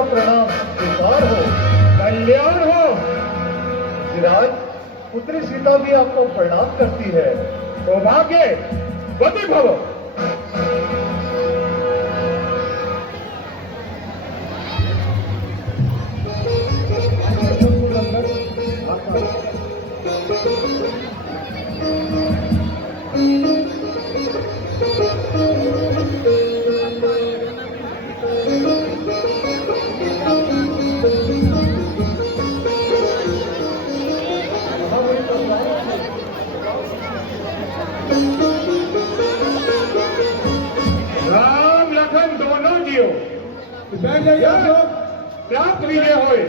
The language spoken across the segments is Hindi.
का प्रणाम स्वीकार हो, कल्याण हो। विराज। पुत्री सीता भी आपको प्रणाम करती है। सौभाग्य वती भव। राम लखन दोनों जियो प्राप्त विजय होए,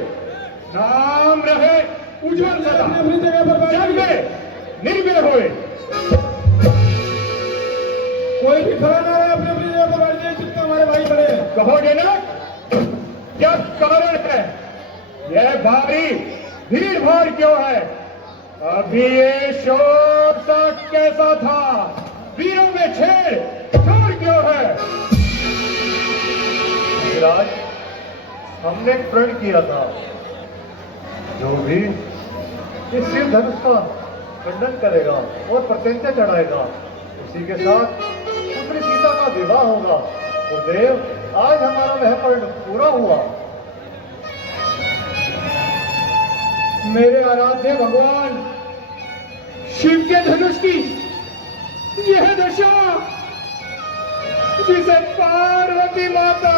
नाम रहे उज्जवल सदा, जग में निर्भय होए। कोई भी खड़ा ना रहे अपने अपनी जगह पर बैठ जाए, जितने हमारे भाई खड़े हैं। कहो जनक, क्या कारण है? यह भारी भीड़ भाड़ क्यों है? अभी ये शोर सा कैसा था? वीरों में छेड़ छोड़ क्यों है? विराज, हमने प्रण किया था, जो भी इस शिव धनुष का खंडन करेगा और प्रत्यंचा चढ़ाएगा, उसी के साथ पुत्री सीता का विवाह होगा। गुरुदेव, आज हमारा वह प्रण पूरा हुआ। मेरे आराध्य भगवान शिव के धनुष की यह दशा, जिसे पार्वती माता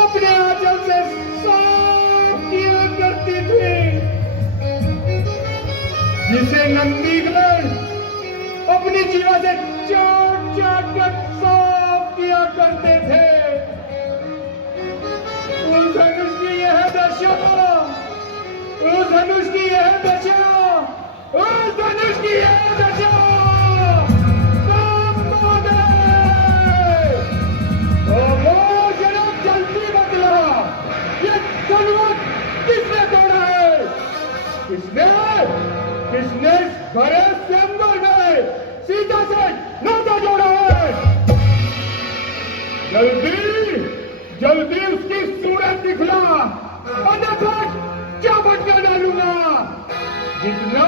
अपने आंचल से साफ किया करती थी, जिसे नंदीगण अपनी जीवा से चाट चाट कर साफ किया करते थे, उस धनुष की यह दशा, उस धनुष की यह दशा, उस धनुष की यह दशा समाप्त हो गई। तो वो जनक जल्दी बदला, ये धनुष किसने तोड़ा है? किसने किसने घरे स्वयंवर में सीता से नाता जोड़ा है? जल्दी जल्दी उसकी सूरत दिखला, अन्यथा चापट कर डालूंगा। जितना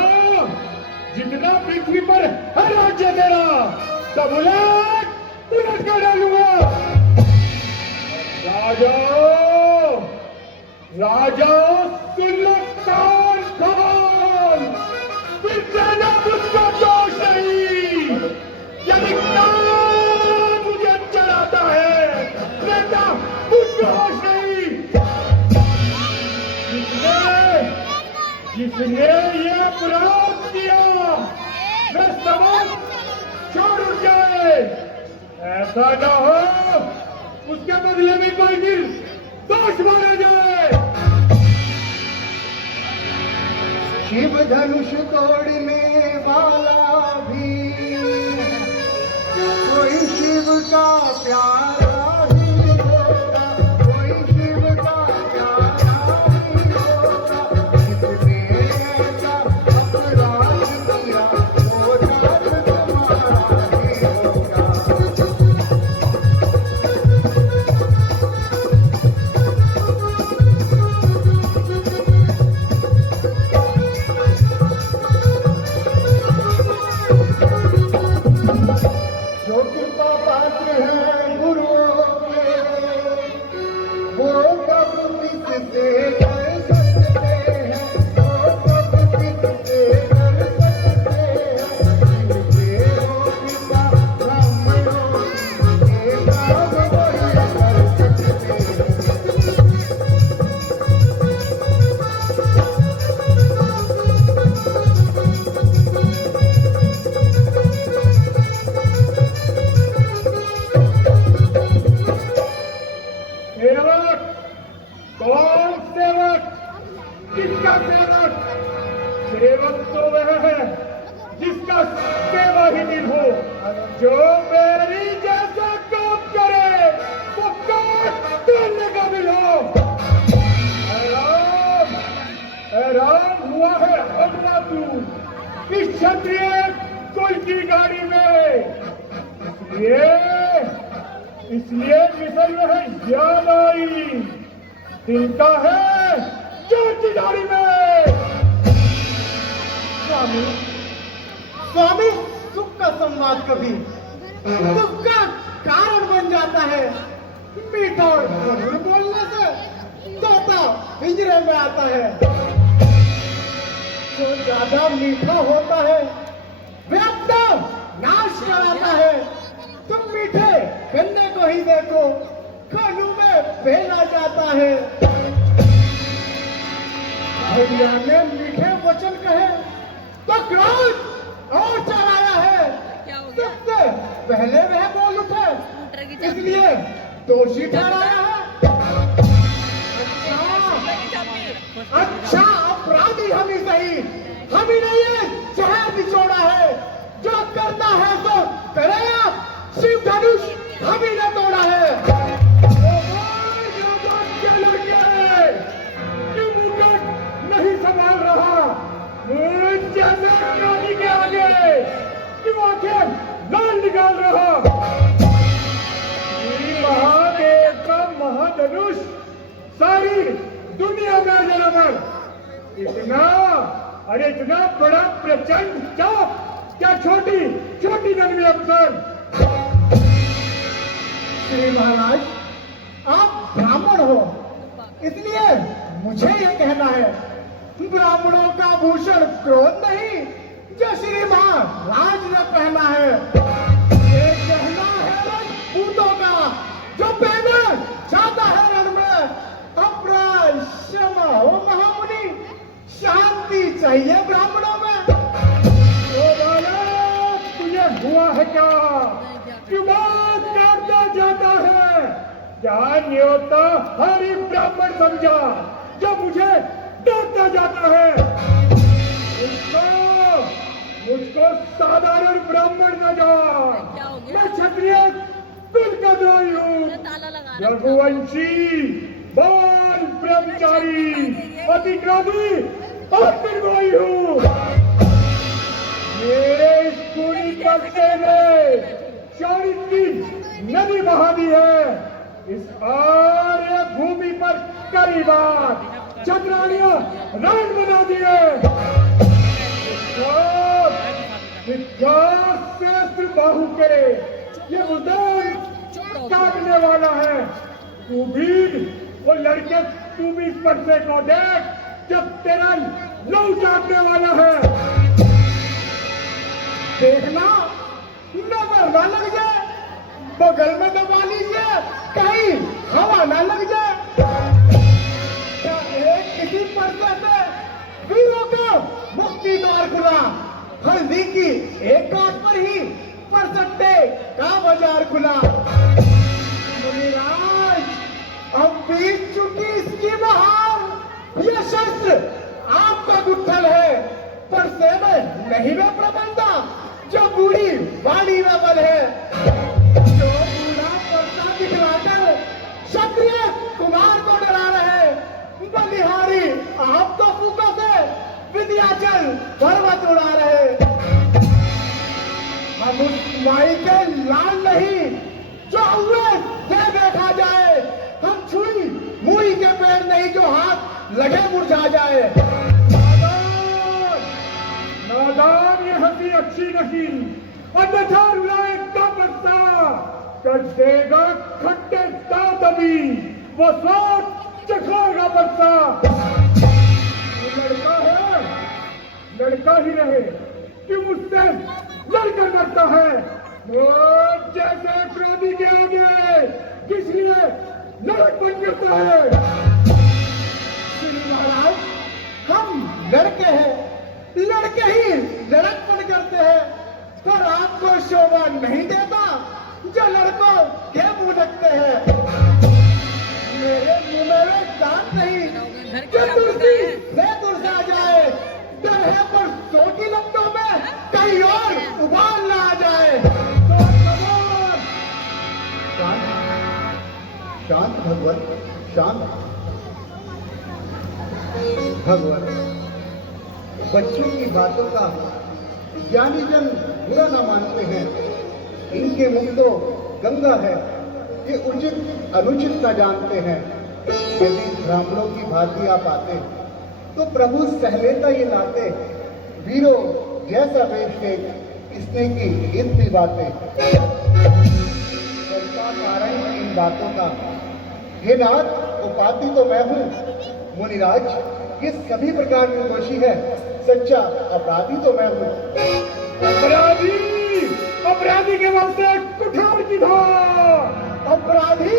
जितना पृथ्वी पर है राज्य तेरा, सब उलट उलट कर डालूंगा। राजाओं राजाओं, सुन लो कान खोल, विद्याना मुझको दोष नहीं। यदि काम मुझे अच्छा आता है, नेता मुझको दोष नहीं। जिसने ये अपराध किया, वह सबक छोड़ जाए। ऐसा न हो उसके बदले में कोई दिल दोष मारा जाए। शिव धनुष तोड़ने वाला भी कोई शिव का प्यारा ही होगा, कोई शिव का प्यारा ही होगा। जिसने ऐसा अपराध किया, वो राज तुम्हारा ही होगा। जो कृपा पात्र है गुरुओं के, वो कब किससे कर सकते हैं, वो कब किससे कर सकते हैं। इनके हो कृपा ब्राह्मणों की, ये काम वही कर सकते हैं। सेवक कौन सेवक? किसका सेवक? सेवक तो वह है जिसका सेवा ही दिन हो, जो मेरी जैसा काम करे, वो काट तोड़ने का भी हो। हैरान हुआ है हमरा तू इस क्षत्रिय कुल की गाड़ी में। इसलिए मिसल में है याद आई, तिनका है चोर की दाढ़ी में। स्वामी, स्वामी, सुख का संवाद कभी दुख का कारण बन जाता है। मीठा और मधुर बोलने से तोता पिंजरे में आता है। जो ज्यादा मीठा होता है वह अपना नाश कराता है। तुम मीठे गन्ने को ही देखो, खानू में फेला जाता है। भैया ने मीठे वचन कहे तो क्रोध और चढ़ाया है। सबसे पहले वह बोल उठे, इसलिए दोषी ठहराया है। अच्छा, अपराधी हम ही सही, हम ही नहीं है शहर निचोड़ा है। जो करना है तो करे आप, शिव धनुष हम ही ने तोड़ा है। क्या लड़के क्यों मुकुट नहीं संभाल रहा, जैसे रानी के आगे क्यों आंखें लाल निकाल रहा। महादेव का महाधनुष सारी दुनिया में जनावर, इतना अरे इतना बड़ा प्रचंड चाप, क्या छोटी छोटी नगरी अफसर। श्री महाराज, आप ब्राह्मण हो, इसलिए मुझे ये कहना है, ब्राह्मणों का भूषण क्रोध नहीं, जो श्री महाराज ने पहना है। ये कहना है राजपूतों का, जो पहना जाता है रण में। अपराध क्षमा हो महामुनि, शांति चाहिए ब्राह्मणों में। ओ बालक, तुझे हुआ है क्या, क्यों बात करता जाता है। क्या न्योता हरि ब्राह्मण समझा, जो मुझे डरता जाता है। मुझको साधारण ब्राह्मण न जान, मैं क्षत्रिय कुल का द्रोही हूँ। रघुवंशी, बाल ब्रह्मचारी, अतिक्रांति और निर्दोही हूँ। मेरे इस पूरी कस्बे में शौर्य की नदी बहा दी है। इस आर्य भूमि पर कई बार छत्राणियां रण बना दिए। सहस्त्र बाहु के ये उदय काटने वाला है। तू भी वो लड़के, तू भी इस पर्चे को देख, जब तेरा लहू चाटने वाला है। देखना नजर न लग जाए, बगल में दबा लीजिए, कहीं हवा न लग जाए। क्या एक किसी पर्चे से वीरों का मुक्ति द्वार खुला, हल्दी की एक काट पर ही परसट्टे का बाजार खुला। मुनिराज, अब बीत चुकी इसकी बहार। ये शस्त्र आपका गुत्थल है, परसे में नहीं में प्रबंधा, जो बूढ़ी वाणी में बल है। जो बूढ़ा परसा दिखलाकर क्षत्रिय कुमार को डरा रहे, बलिहारी आप तो फूकों से विंध्याचल पर्वत उड़ा रहे। हम उस माई के लाल नहीं, जो हुए दे देखा जाए। हम छुई मुई के पेड़ नहीं, जो हाथ लगे मुरझा जाए। नादान, ये हंसी अच्छी नहीं, अन्यथा रुलाए का बरसा कर देगा खट्टे दांत, अभी वो स्वाद चखाएगा बरसा। लड़का है, लड़का ही रहे, क्यों मुझसे लड़कर मरता है। वो जैसे क्रोधी के आगे किस लिए लड़क बन करता है। श्री महाराज, हम लड़के हैं, लड़के ही लड़कपन करते हैं, पर आपको शोभा नहीं देता जो लड़कों के मुंह ढकते हैं। मेरे मुंह में दांत नहीं, जो तुलसी से तुलसा जाए। डर है पर सो की लपटों में कहीं और उबाल ना आ जाए। शांत भगवत, शांत भगवत। बच्चों की बातों का ज्ञानी जन बुरा न मानते हैं। इनके मुख तो गंगा है, ये उचित अनुचित न जानते हैं। यदि ब्राह्मणों की भांति आप आते तो प्रभु सहलेता ये लाते। वीरो जैसा वेश देख इसने की इतनी बातें। चलता कारण इन बातों का, हे नाथ उपाधि तो मैं हूँ। मुनिराज ये सभी प्रकार के दोषी है, सच्चा अपराधी तो मैं हूँ। अपराधी, अपराधी के वास्ते कुठार की धार। अपराधी,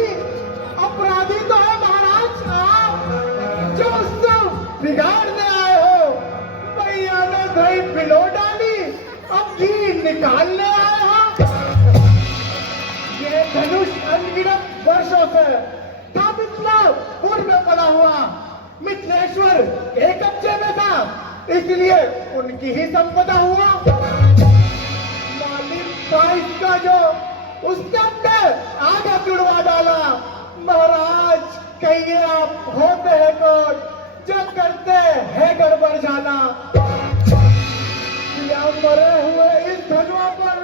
अपराधी तो है महाराज आप, जो सब बिगाड़ने आए हो। भैया ने दही पिलो डाली, अब घी निकालने आए हो। ये धनुष अनगिनत वर्षों से था मिथिला पूर्व में पड़ा हुआ। मिथिलेश्वर एक कब्जे में था, इसलिए उनकी ही संपदा हुआ। मालिक बाईस का जो उसने अपने आगे जुड़वा डाला। महाराज कहिए आप होते हैं कौन जो करते हैं गड़बड़ जाना। या मरे हुए इस धनुआ पर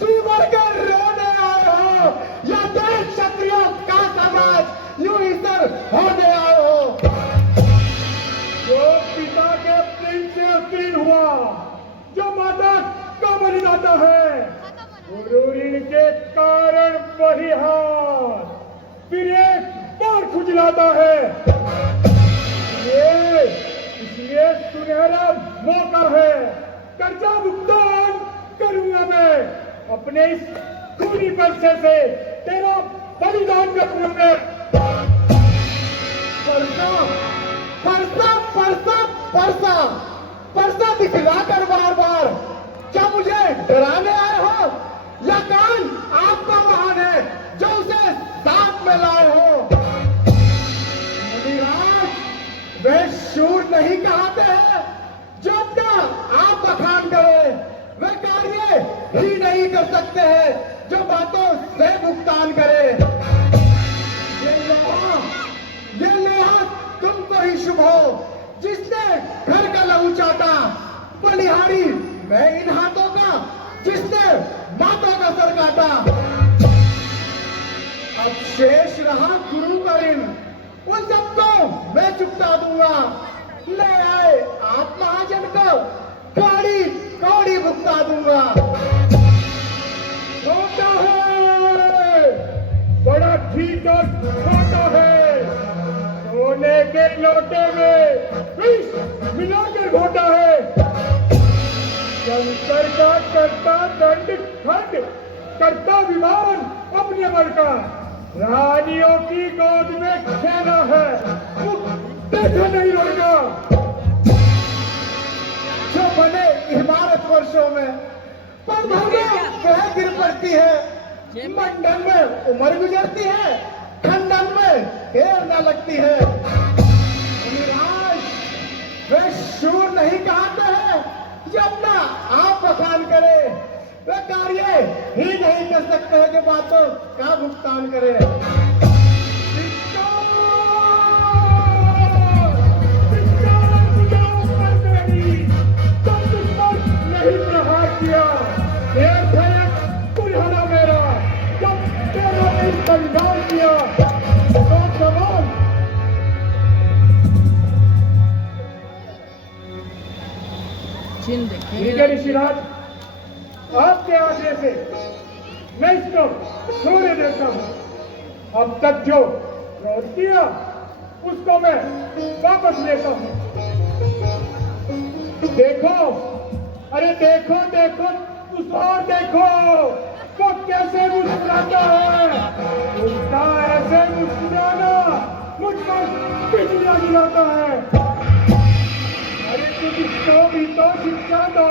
जी भर कर रोने आए हो, या देश क्षत्रियों का समाज यूं ही सर होने आए हो। जो पिता के प्रेम से अधीन हुआ, जो माता का बलिदाता है, गुरु ऋण के कारण वही हाथ फिर एक बार खुजलाता है। इसलिए सुनहरा मौका है, कर्जा भुगतान करूंगा मैं। अपने इस खूनी पैसे से तेरा बलिदान करूंगा। परसा परसा परसा परसा परसा दिखलाकर बार बार क्या मुझे डराने आए हो, या कान आपका महान है जो उसे साथ में लाए हो। मुनिराज वे शूर नहीं कहते हैं जो अपना आप बखान करे, वे कार्य ही नहीं कर सकते हैं जो बातों से भुगतान करे। ये लोहा तुमको ही शुभ हो जिसने घर का लहू चाटा। बलिहारी मैं इन हाथों का जिसने मातों का सर काटा। अब शेष रहा गुरु का ऋण, उन सबको मैं चुकता दूंगा। ले आए आप महाजन को कौड़ी कौड़ी भुगता दूंगा। छोटा है, बड़ा ठीक और छोटा है। सोने के लोटे में विष मिलाकर घोटा है। शंकर का करता दंड खंड, करता विमान अपने वर का। रानियों की गोद में खेला है, देखा नहीं लड़का। जो बने इमारत वर्षों में पर वह गिर पड़ती है। मंडन में उम्र गुजरती है, खंडन में देर न लगती है। मुनिराज वे शूर नहीं कहते हैं जो अपना आप बखान करे, वे कार्य ही नहीं कर सकते हैं जो बातों का भुगतान करे। नहीं प्रहार किया, देर थे कुल्हाड़ा मेरा, जब तेरा नहीं बलिदान किया। तो सवाल ठीक है ऋषिराज, आपके आदेश से मैं इसको छोड़े देता हूँ। अब तक जो क्रोध किया उसको मैं वापस लेता हूँ। देखो, अरे देखो देखो, उस और देखो वो कैसे मुस्कुराता है। उसका ऐसे मुस्कुराना मुझ पर बिजलियां गिराता है। अरे तुम इसको भी तो शिक्षा दो,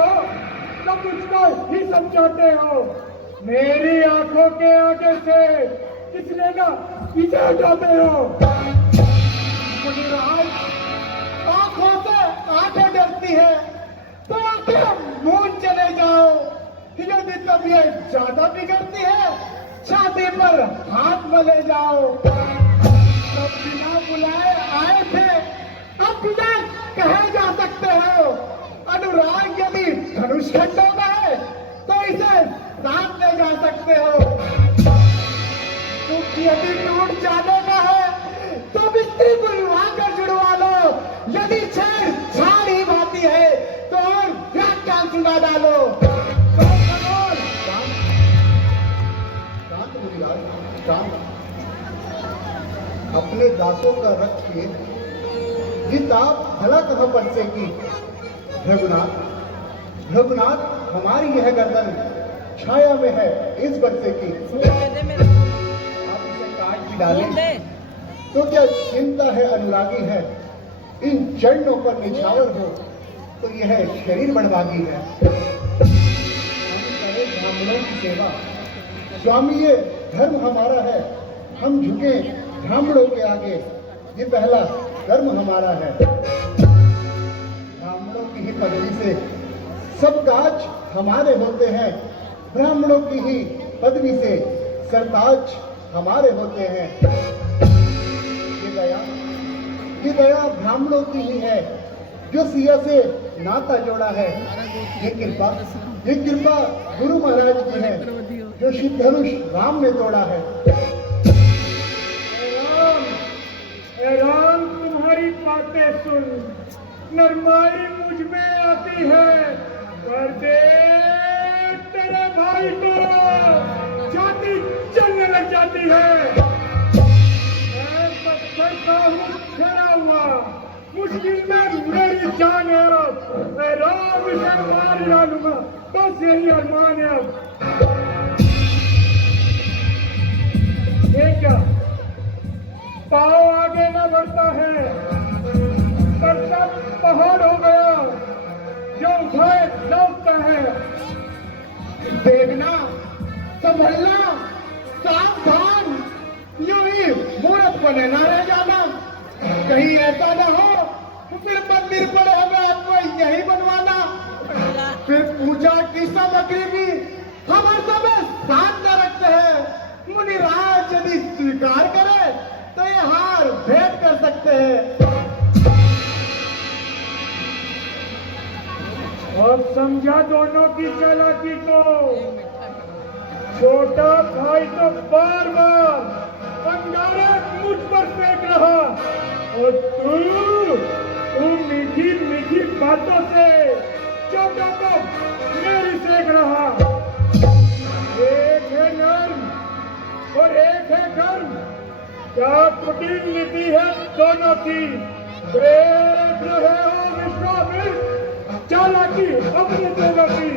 तब मुझको ही समझाते हो। मेरी आंखों के आगे से किसने ना पीछे हटाते हो। मुनिराज आंखों से आंखें डरती है तो आंखें मूंद चले जाओ। यदि तबीयत ज्यादा बिगड़ती है छाती पर हाथ मले जाओ। तब बिना बुलाए आए थे, अब बिना कहे जा सकते हो। अनुराग यदि धनुष खंडों का है तो इसे साथ ले जा सकते हो। तुम यदि टूट जाने का है तो बिस्त्री बुलवा कर जुड़वा लो, यदि छेड़छाड़ ही बाती है तो और व्याख्यान सुना डालो। तो करोल शांत मुनिराज, शांत। अपने दासों का रख के ये ताप भला कहाँ पर से की? रघुनाथ, रघुनाथ, हमारी यह गर्दन छाया में है इस बरसे की। आप इसे काट भी डालें तो क्या चिंता है अनुरागी है, इन चरणों पर निछावर हो तो यह शरीर बड़भागी है। हम करें ब्राह्मणों की सेवा, स्वामी ये धर्म हमारा है, हम झुके ब्राह्मणों के आगे, ये पहला कर्म हमारा है। ब्राह्मणों की ही पदवी से सब काज हमारे होते हैं, ब्राह्मणों की ही पदवी से सरताज हमारे होते हैं। ये दया ब्राह्मणों की ही है जो सिया से नाता जोड़ा है। ये कृपा गुरु महाराज की है जो शिव धनुष राम ने तोड़ा है। ए राम, तुम्हारी बातें सुन, नरमाई मुझ में आती है, कर दे तेरे भाई को छाती चलने लग जाती है। पत्थर का मुख खड़ा हुआ, मुश्किल में मेरी जान है अब, मैं राम इसे मार डालूंगा, बस यही अरमान है अब। ये क्या पाँव आगे न बढ़ता है, पत्थर पहाड़ हो गया, जो उठाए लौटता है। देखना, संभलना, सावधान, यूं ही मूर्त बने ना रह जाना, कहीं ऐसा ना हो फिर मंदिर पर हमें आपको यही बनवाना, फिर पूजा की सामग्री भी हम हर समय साथ न रखते हैं। मुनिराज यदि स्वीकार करे तो ये हार भेंट कर सकते हैं। अब समझा दोनों की चालाकी को। छोटा भाई तो बार बार अंगारे मुझ पर फेंक रहा और तू मीठी मीठी बातों से छोटा को मेरी सेक रहा। एक है नर्म और एक है गर्म, क्या कुटिल नीति है दोनों की। प्रेम रहे हो विश्वामित्र, चालाकी अपने दोनों की।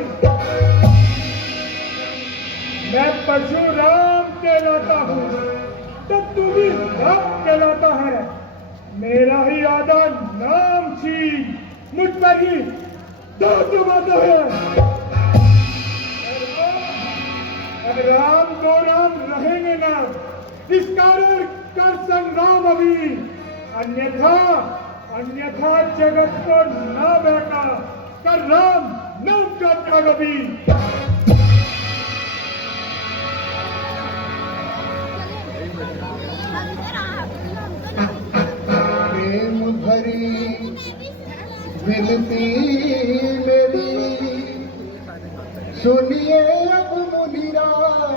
मैं परशुराम कहलाता हूँ तो तू भी राम कहलाता है, मेरा ही आधा नाम छीन मुझ पर ही दो जुबान है। अब राम दो राम रहेंगे ना, इस कारण कर संग्राम अभी, अन्यथा जगत को ना बहका कर राम नाम का त्याग अभी। प्रेम भरी विनती मेरी सुनिए अब मुनिराज,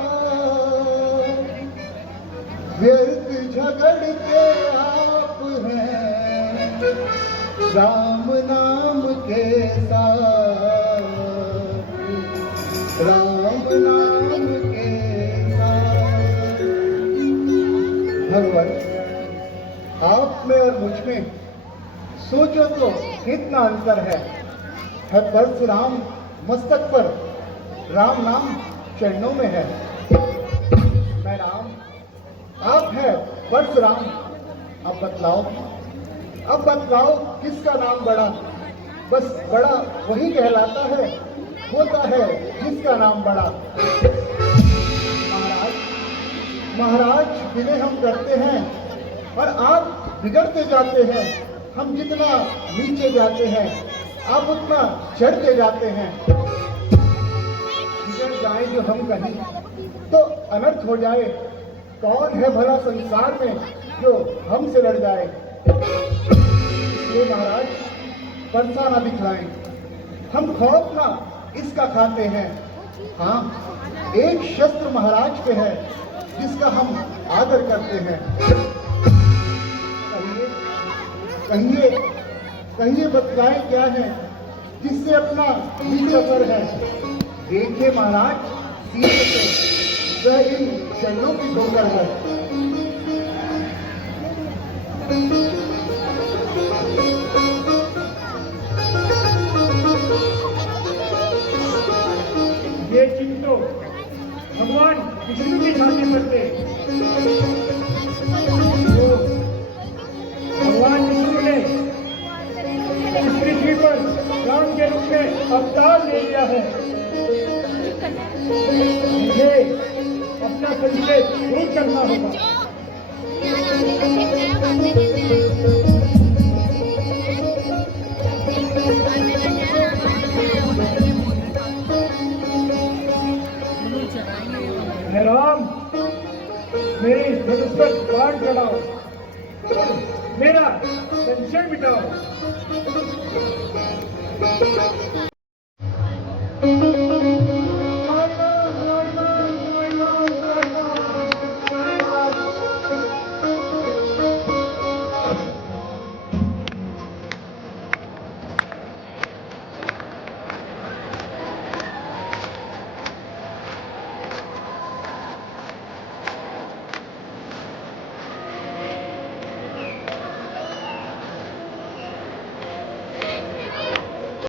व्यर्थ झगड़ते आप हैं राम नाम के साथ, राम नाम के साथ। भगवान, आप में और मुझ में सोचो तो कितना अंतर है। परशुराम मस्तक पर, राम नाम चरणों में है। मैं राम, आप है परशुराम। अब बतलाओ किसका नाम बड़ा? बस बड़ा वही कहलाता है, होता है जिसका नाम बड़ा। महाराज विनय हम करते हैं और आप बिगड़ते जाते हैं। हम जितना नीचे जाते हैं आप उतना चढ़ते जाते हैं। बिगड़ जाए जो हम कहीं तो अनर्थ हो जाए, कौन है भला संसार में जो हमसे लड़ जाए। ये महाराज परसा ना दिखलाएं, हम खौफ ना इसका खाते हैं। हाँ, एक शस्त्र महाराज पे है जिसका हम आदर करते हैं। कहिए कहिए बतलाएं क्या है जिससे अपना दिल सफर है। देखिए महाराज, सीधे से वह इन चरणों की ठोकर है। ये चिन्ह तो भगवान विष्णु की छाती पर थे। वो भगवान विष्णु ने इस पृथ्वी पर राम के रूप में अवतार ले लिया है। मुझे अपना संशय दूर करना होगा। हे राम, मेरे इस धनुष पर बाण चढ़ाओ, मेरा संशय मिटाओ।